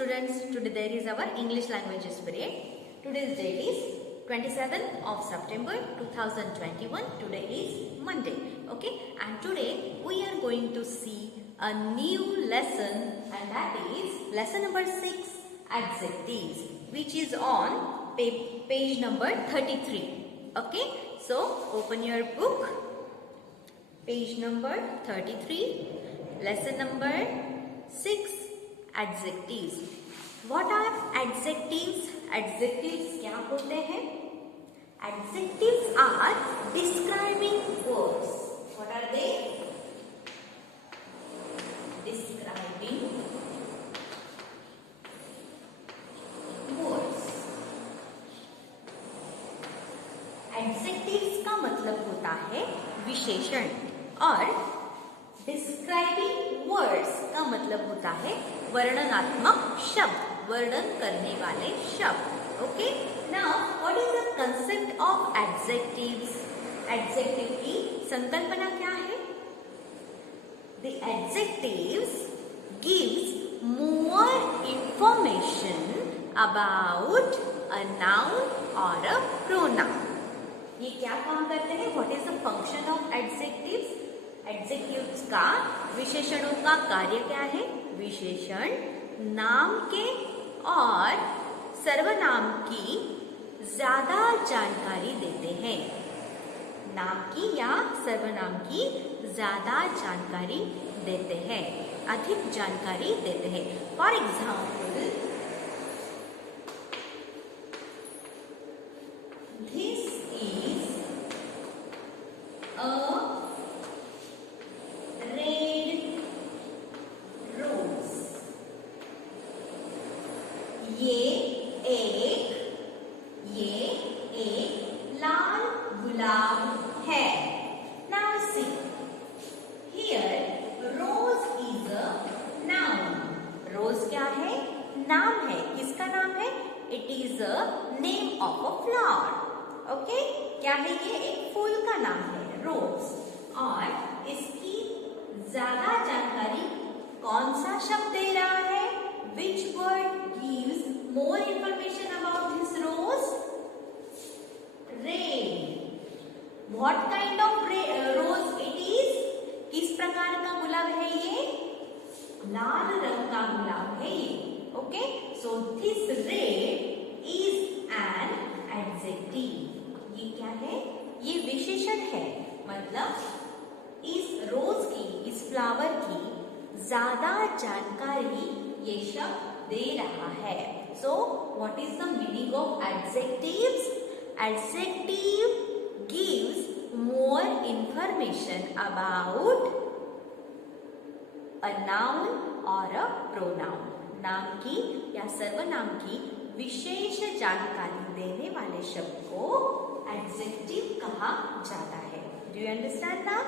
Students, today there is our English languages period. Today's date is 27th of September 2021. Today is Monday. Okay, and today we are going to see a new lesson, and that is lesson number 6, adjectives, which is on page number 33. Okay, so open your book, page number 33, lesson number 6, adjectives. What are adjectives? Adjectives क्या होते हैं? Adjectives are describing words. What are they? Describing words. Adjectives का मतलब होता है विशेषण और describing words का मतलब होता है वर्णनात्मक शब्द, वर्णन करने वाले शब्द. Okay, now what is the concept of adjectives? Adjective की संकल्पना क्या है? The adjectives gives more information about a noun और अ प्रोनाउन. ये क्या काम करते हैं? What is the function of adjectives? Adjectives का विशेषणों का कार्य क्या है? विशेषण नाम के और सर्वनाम की ज्यादा जानकारी देते हैं. नाम की या सर्वनाम की ज्यादा जानकारी देते हैं, अधिक जानकारी देते हैं. For example, this is a ये एक लाल गुलाब है. Now see, here rose is a noun. Rose क्या है? नाम है. किसका नाम है? It is a name of a flower. Okay? क्या है ये? एक फूल का नाम है, रोज. और इसकी ज्यादा जानकारी कौन सा शब्द दे रहा है? Which word gives more information about this rose? Red. What kind of rose it is? किस प्रकार का गुलाब है ये? लाल रंग का गुलाब है ये. Okay? So this red is an adjective. ये क्या है? ये विशेषण है. मतलब इस रोज की, इस फ्लावर की ज्यादा जानकारी ये शब्द दे रहा है. So, what is the meaning of adjectives? Adjective gives more information about a noun or a pronoun. नाम की या सर्वनाम की विशेष जानकारी देने वाले शब्द को adjective कहा जाता है. Do you understand now?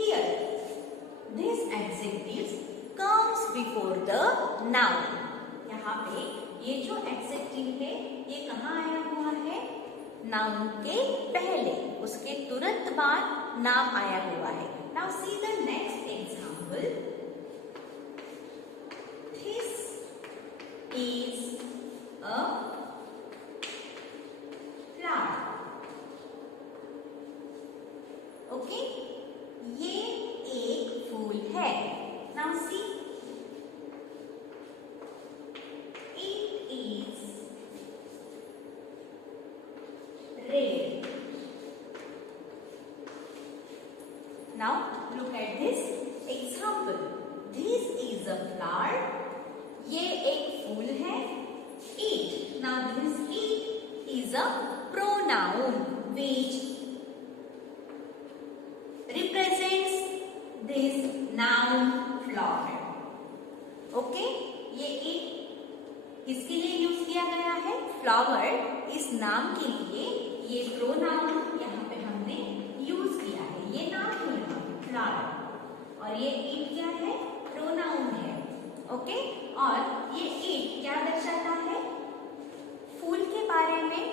Here, these adjectives comes before the noun. यहाँ पे ये जो adjective है ये कहाँ आया हुआ है? नाउन के पहले, उसके तुरंत बाद नाम आया हुआ है. Now see the next example. This is a flower. Okay? ये एक फूल है. Now see, it is red. Now look at this example. This is a flower. ये एक फूल है. It. Now this it is a pronoun which represents this noun flower. Okay? ये it किसके लिए यूज किया गया है? फ्लावर. इस नाम के लिए ये प्रोनाउन यहाँ पे हमने यूज किया है. ये नाम है फ्लावर और ये it क्या है? प्रोनाउन है. ओके? और ये it क्या दर्शाता है? फूल के बारे में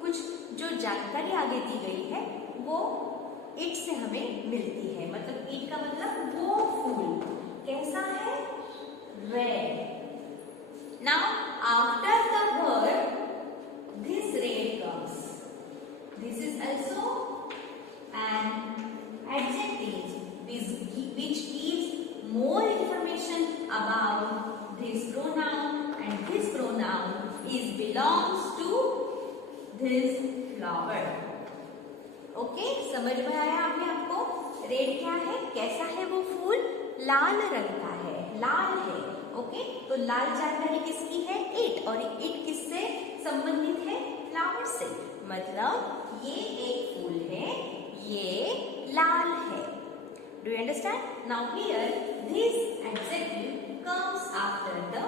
कुछ जो जानकारी आगे दी गई है वो it से हमें मिलती है. मतलब it का मतलब वो फूल कैसा है? Red. is belongs to this flower. Okay, समझ में आया अभी आपको? रेड क्या है, कैसा है वो फूल? लाल रंग का है, लाल है. ओके, तो लाल जानकारी किसकी है? इट. और इट किससे संबंधित है? फ्लावर से. मतलब ये एक फूल है, ये लाल है. Do you understand? Now here this adjective comes after the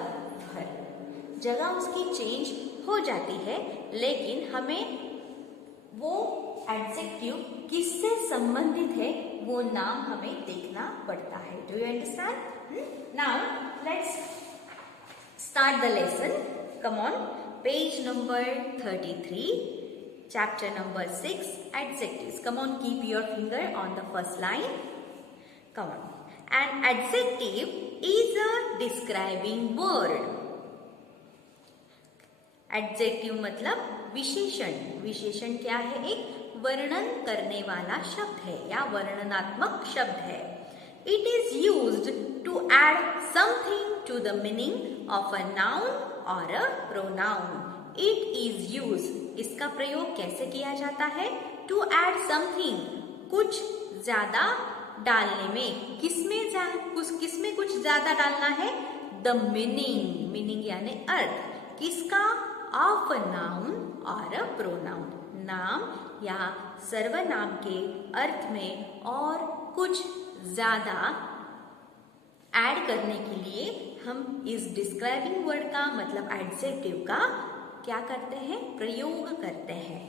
verb. जगह उसकी चेंज हो जाती है, लेकिन हमें वो एडजेक्टिव किससे संबंधित है वो नाम हमें देखना पड़ता है. Do you understand? Now let's start the lesson. Come on, page number 33, chapter number 6, adjectives. Come on, keep your finger on the first line. Come on. An adjective is a describing word. Adjective मतलब विशेषण. विशेषण क्या है? एक वर्णन करने वाला शब्द है या वर्णनात्मक शब्द है. It is used to add something to the meaning of a noun or a pronoun. It is used. इसका प्रयोग कैसे किया जाता है? To add something. कुछ ज्यादा डालने में. किसमें कुछ ज्यादा डालना है? The meaning. meaning यानी अर्थ. किसका? Of a noun or a pronoun. नाम या सर्वनाम के अर्थ में और कुछ ज्यादा ऐड करने के लिए हम इस डिस्क्राइबिंग वर्ड का मतलब एडजेक्टिव का क्या करते हैं? प्रयोग करते हैं.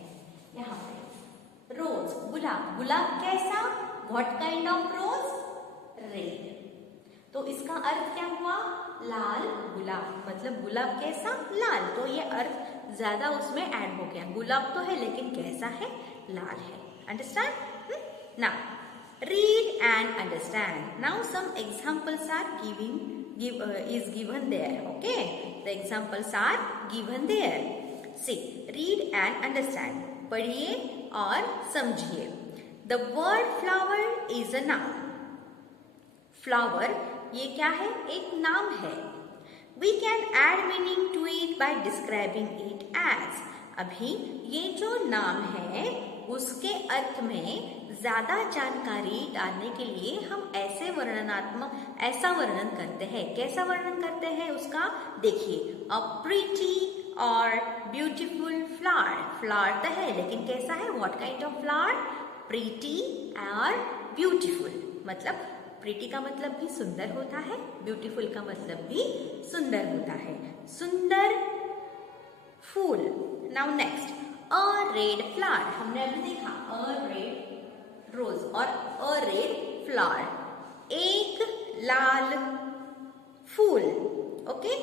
यहाँ पे रोज, गुलाब. गुलाब कैसा? व्हाट काइंड ऑफ रोज? रेड. तो इसका अर्थ क्या हुआ? लाल गुलाब. मतलब गुलाब कैसा? लाल. तो ये अर्थ ज्यादा उसमें ऐड हो गया. गुलाब तो है लेकिन कैसा है? लाल है. Understand? Now read and understand. Now some examples are given there. Okay, the examples are given there. See, read and understand. पढ़िए और समझिए. The word flower is a noun. Flower ये क्या है? एक नाम है. We can add meaning to it by describing it as. अभी ये जो नाम है उसके अर्थ में ज्यादा जानकारी डालने के लिए हम ऐसा वर्णन करते हैं. कैसा वर्णन करते हैं उसका? देखिए, अ प्रीटी और ब्यूटीफुल फ्लावर. फ्लावर तो है लेकिन कैसा है? What kind of flower? Pretty और ब्यूटीफुल. मतलब प्रीटी का मतलब भी सुंदर होता है, ब्यूटीफुल का मतलब भी सुंदर होता है. सुंदर फूल. नाउ नेक्स्ट, अ रेड फ्लावर. हमने अभी देखा अ रेड रोज और अ रेड फ्लावर. एक लाल फूल. ओके,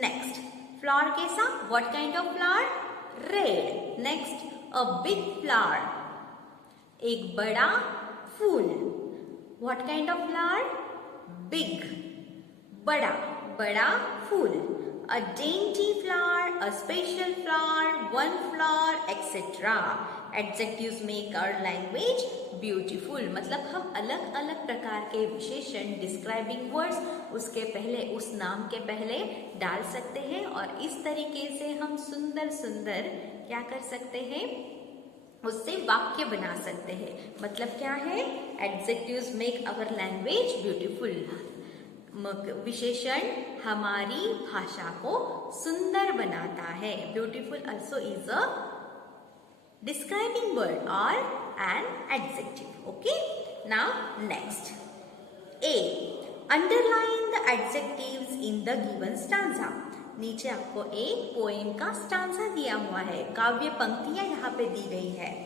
नेक्स्ट, फ्लावर कैसा? What kind of flower? Red. Next, a big flower. एक बड़ा फूल. What kind of flower? Big. बड़ा फूल. A dainty flower, a special flower, one flower, etc. Adjectives make our language beautiful. मतलब हम अलग अलग प्रकार के विशेषण डिस्क्राइबिंग वर्ड्स उसके पहले, उस नाम के पहले डाल सकते हैं और इस तरीके से हम सुंदर सुंदर क्या कर सकते हैं? उससे वाक्य बना सकते हैं. मतलब क्या है? Adjectives make our language beautiful. विशेषण हमारी भाषा को सुंदर बनाता है. Beautiful also is a describing word or an adjective. Okay, now next, A, underline the adjectives in the given stanza. नीचे आपको एक पोएम का स्टांजा दिया हुआ है. काव्य पंक्तियां यहाँ पे दी गई है.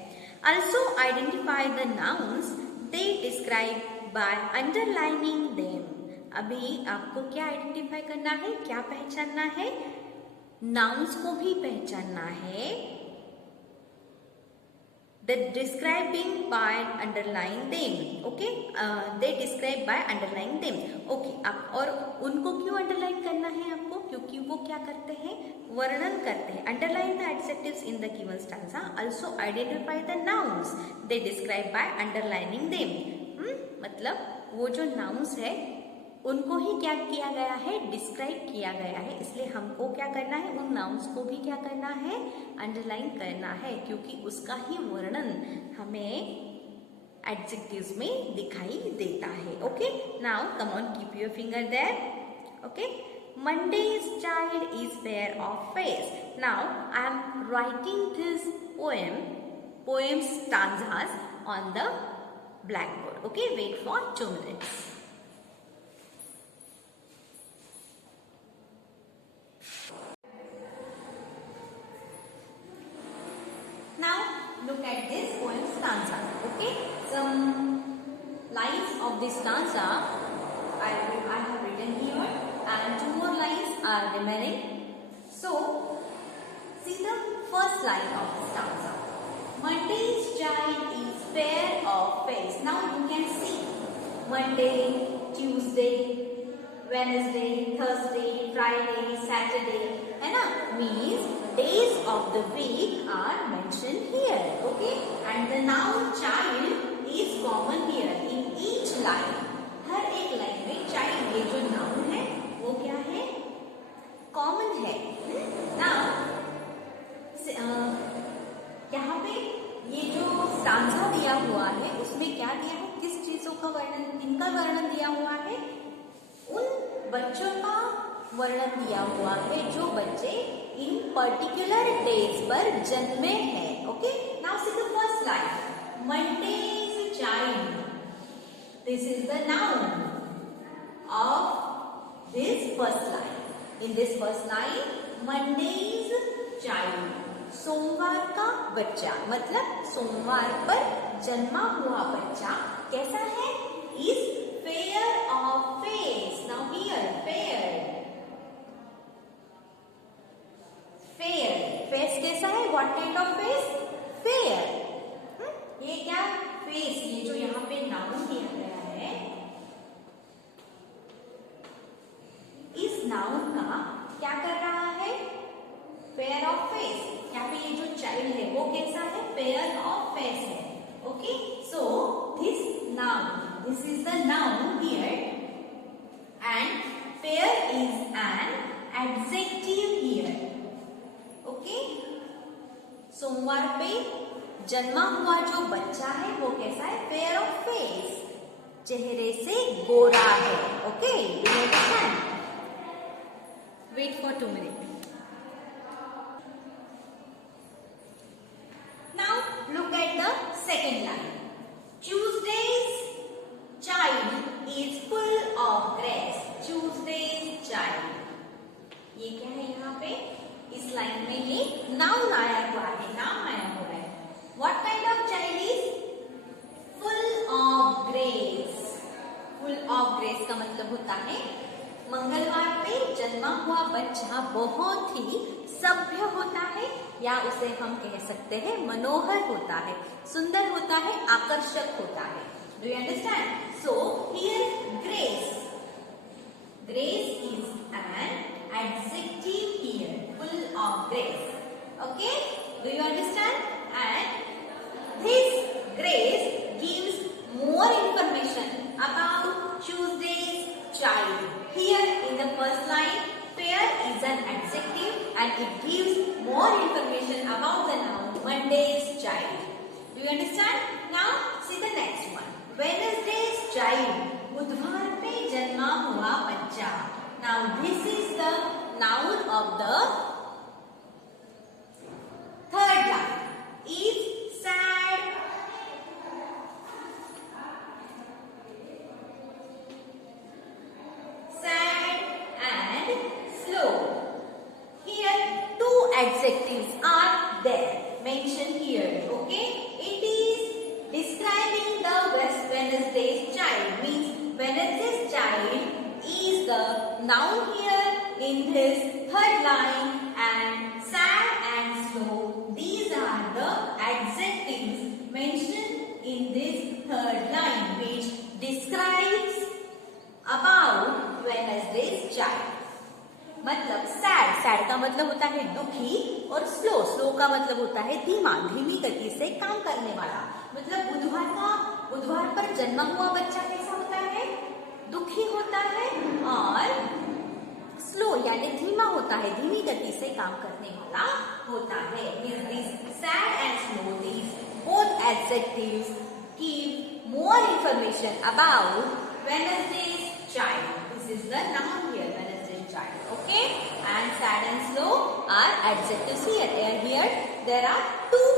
Also identify the nouns they describe by underlining them. अभी आपको क्या आइडेंटिफाई करना है? क्या पहचानना है? नाउन्स को भी पहचानना है. The describing by underlying them. Okay, they describe by underlying them. Okay, आप और उनको क्यों अंडरलाइन करना है आपको? क्योंकि वो क्या करते हैं? वर्णन करते हैं. Underline the adjectives in the given stanza. Also identify the nouns they describe by underlining them. मतलब वो जो नाउन्स है उनको ही क्या किया गया है, डिस्क्राइब किया गया है, इसलिए हमको क्या करना है, उन नाउन्स को भी क्या करना है, अंडरलाइन करना है, क्योंकि उसका ही वर्णन हमें एडजेक्टिव्स में दिखाई देता है. Okay, now come on, keep your finger there. Okay, Monday's child is fair of face. Now I am writing this poem stanzas on the blackboard. Okay, wait for 2 minutes. Now look at this poem stanza. Okay, some lines of this stanza I have written here, and 2 more lines are remaining. So see the first line of the stanza. Monday's child is fair of face. Now you can see Monday, Tuesday, Wednesday, Thursday, Friday, Saturday, है ना, means days of the week are mentioned here. Okay, and the noun child is common here in each line. हर एक लाइन में child ये जो noun है वो क्या है, कॉमन है. नाउ यहाँ पे ये जो स्टांजा दिया हुआ है उसमें क्या दिया है, किस चीजों का वर्णन, किनका वर्णन दिया हुआ है, उन बच्चों का वर्णन दिया हुआ है जो बच्चे इन पर्टिकुलर डेज पर जन्मे हैं. Okay, now see the first line, Monday's child. This is the noun of this first line. In this first line, Monday's child, सोमवार का बच्चा, मतलब सोमवार पर जन्मा हुआ बच्चा कैसा है, is fair of face. Now here, fair, face कैसा है, what kind of face, fair. ये क्या, face, ये जो यहाँ पे नाउन दिया गया है, इस नाउन का क्या कर रहा है, पेयर ऑफ फेस. यहाँ पे ये जो चाइल्ड है वो कैसा है, पेयर ऑफ फेस है. Okay, so this noun, this is the noun here, and pair is an adjective here. Okay, सोमवार पे जन्मा हुआ जो बच्चा है वो कैसा है, पेयर ऑफ फेस, चेहरे से गोरा है. Okay, do you understand? Wait for 2 minutes. Now look at the second line. Tuesday's child is full of grace. Tuesday's child. ये क्या है यहाँ पे, इस लाइन में ये नाउन आया हुआ है, नाम आया हुआ है. What kind of child is full of grace? Full of grace का मतलब होता है मंगलवार पे जन्मा हुआ बच्चा बहुत ही सभ्य होता है, या उसे हम कह सकते हैं मनोहर होता है, सुंदर होता है, आकर्षक होता है. Do you understand? So here grace, grace is an adjective here, full of grace. Okay, do you understand? And this grace gives more information about Tuesdays child. Here in the first line, fair is an adjective and it gives more information about the noun Monday's child. Do you understand? Now see the next one. Wednesday's child, बुधवार पे जन्मा हुआ बच्चा. Now this is the noun of the third line. Is sad, adjectives are there mentioned here. Okay, it is describing the Wednesday's child, means Wednesday's child is the noun here in this third line, and sad and slow, these are the adjectives mentioned in this third line which describes about Wednesday's child. मतलब sad, sad का मतलब होता है दुखी, और slow, slow का मतलब होता है धीमा, धीमी गति से काम करने वाला. मतलब बुधवार पर जन्मा हुआ बच्चा कैसा होता है, दुखी होता है, होता है, धीमी गति से काम करने वाला होता है. These sad and slow days, both adjectives give more information about Wednesday's child. This is the noun here, Wednesday's child. Okay, and sad and slow are adjectives here. Here there are two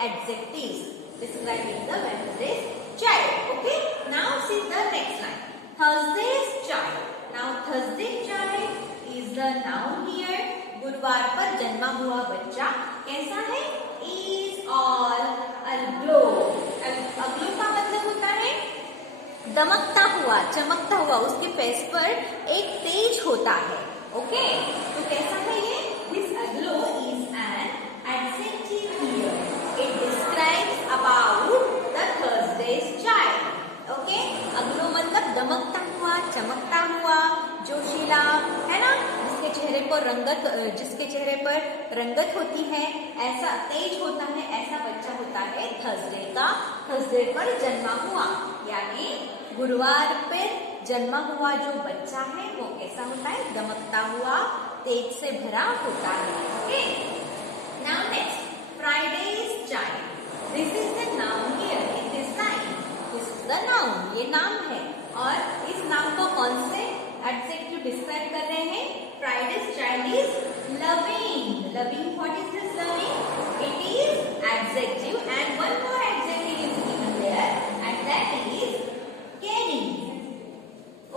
adjectives describing the Wednesday's child. Okay, now see the next line. Thursday's child. Now Thursday child is the noun here. गुरुवार पर जन्मा हुआ बच्चा कैसा है? Is all aglow. Aglow का मतलब होता है दमकता हुआ, चमकता हुआ. उसके फेस पर एक तेज होता है. ओके, तो कैसा है ये? This aglow is an adjective here. It describes about the Thursday's child. Okay, aglow मतलब दमकता हुआ, चमकता हुआ, जोशीला, है ना? जिसके चेहरे पर रंगत होती है, ऐसा तेज होता है, ऐसा बच्चा होता है थर्सडे पर जन्मा हुआ. यानी गुरुवार पर जन्मा हुआ जो बच्चा है वो कैसा होता है? दमकता हुआ, तेज से भरा होता है. Okay, now next, Fridays child. This is the noun here in this line. This is the noun, ये नाम है. और इस नाम को कौन से एडजेक्टिव डिस्क्राइब कर रहे हैं? Friday's child is loving. Loving, what is this loving? It is adjective, and one more adjective is given there, and that is caring.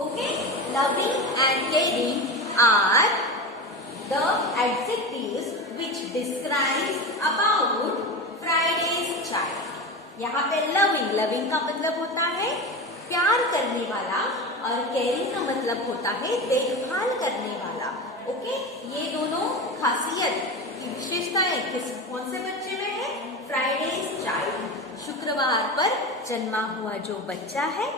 Okay, loving and caring are the adjectives which describes about Friday's child. यहाँ पे loving का मतलब होता है प्यार करने वाला, और केयरिंग का मतलब होता है देखभाल करने वाला. ओके, ये दोनों खासियत की विशेषताएं कौन से बच्चे में है? फ्राइडेज चाइल्ड, शुक्रवार पर जन्मा हुआ जो बच्चा है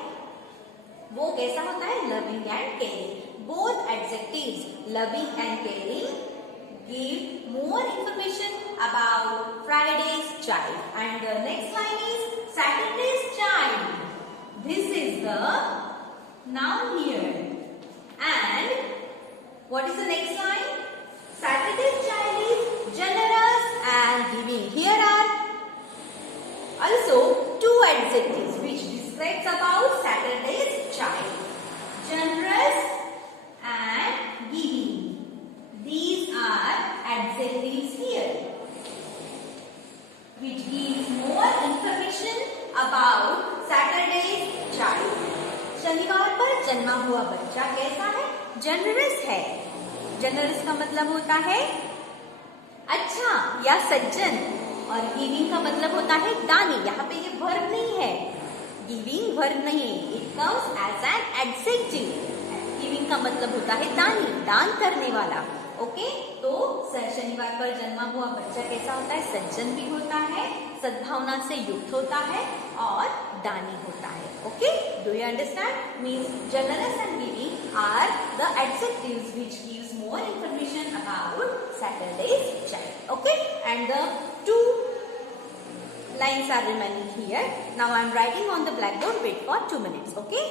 वो कैसा होता है? Loving and caring. Both adjectives loving and caring give more information about Friday's child. And the next line is Saturday's child. This is the noun here. And what is the next line? Saturday's child is generous and giving. Here are also two adjectives which describes about Saturday's child. Generous and giving. These are adjectives here which gives more information about Saturday's child. शनिवार पर जन्मा हुआ बच्चा कैसा है? जनरस है. जनरस का मतलब होता है अच्छा या सज्जन, और गिविंग का मतलब होता है दानी. यहाँ पे ये वर्ब नहीं है, गिविंग वर्ब नहीं, it comes as an adjective. Giving का मतलब होता है दानी, दान करने वाला. ओके, तो शनिवार पर जन्मा हुआ बच्चा कैसा होता है? सज्जन भी होता है, सद्भावना से युक्त होता है और दानी होता है. Okay, do you understand? Means generous and giving are the adjectives which gives more information about Saturdays child. Okay, and the two lines are remaining here. Now I am writing on the blackboard. Wait for 2 minutes. Okay.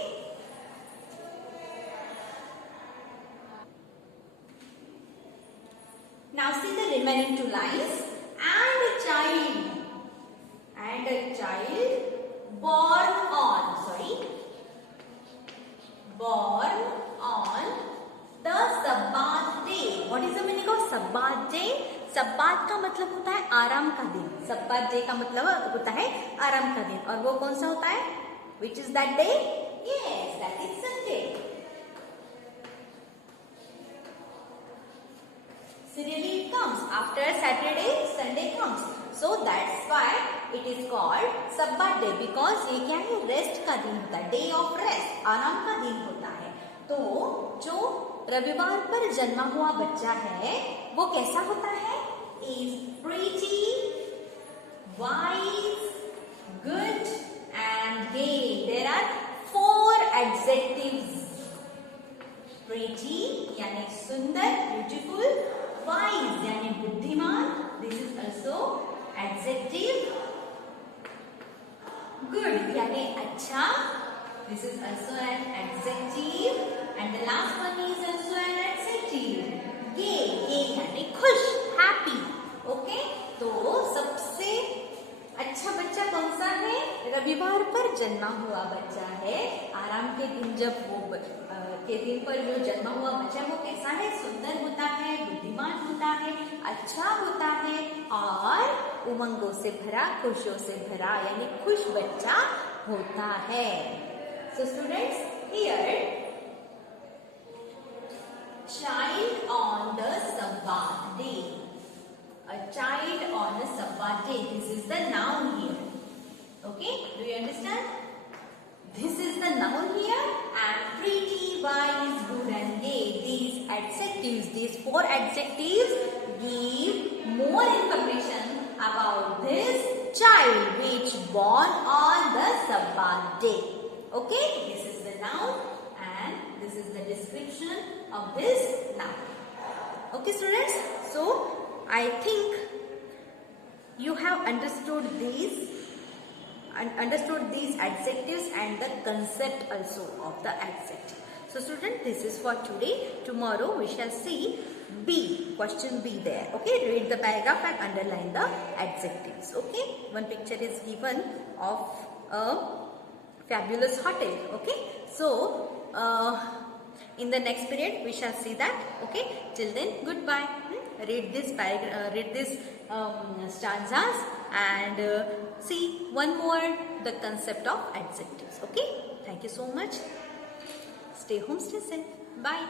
Now see the remaining two lines. And a child born on the Sabbath day. What is the meaning of Sabbath day? Sabbath का मतलब होता है आराम का दिन. Sabbath day का मतलब होता है आराम का दिन. और वो कौन सा होता है? Which is that day? Yes, that is Sunday. Serially it comes after Saturday, Sunday comes. So that's why it is called Sabbath day, because ये क्या है? रेस्ट का दिन होता है, डे ऑफ रेस्ट, आराम का दिन होता है. तो जो रविवार पर जन्मा हुआ बच्चा है वो कैसा होता है? Is pretty, wise, good and gay. There are 4 adjectives. Pretty यानी सुंदर, beautiful. Wise यानी बुद्धिमान. This is also adjective. Good यानी अच्छा. This is also an adjective. And the last one is also an adjective. गे, गे यानी खुश, हैप्पी। ओके, तो सबसे अच्छा बच्चा कौन सा है? रविवार पर जन्मा हुआ बच्चा है। आराम के दिन जब वो के दिन पर जो जन्मा हुआ बच्चा वो कैसा है? सुंदर होता है, बुद्धिमान होता है, अच्छा होता है और उमंगों से भरा, खुशियों से भरा यानी खुश बच्चा होता है। So students, here child on the Sabbath day. A child on a Sabbath day. This is the noun here. Okay, do you understand? This is the noun here, and pretty, wise, good and gay. These adjectives, these four adjectives give more information about this child which born on the Sabbath day. Okay, this is the noun and this is the description of this noun. Okay students, so I think you have understood these adjectives and the concept also of the adjective. So student, this is for today. Tomorrow we shall see B, question B there. Okay, read the paragraph and underline the adjectives. Okay, one picture is given of a fabulous hotel. Okay, so in the next period we shall see that. Okay, till then, goodbye. Read this paragraph, read this stanzas and see one more the concept of adjectives. Okay, thank you so much. Stay home, stay safe. Bye.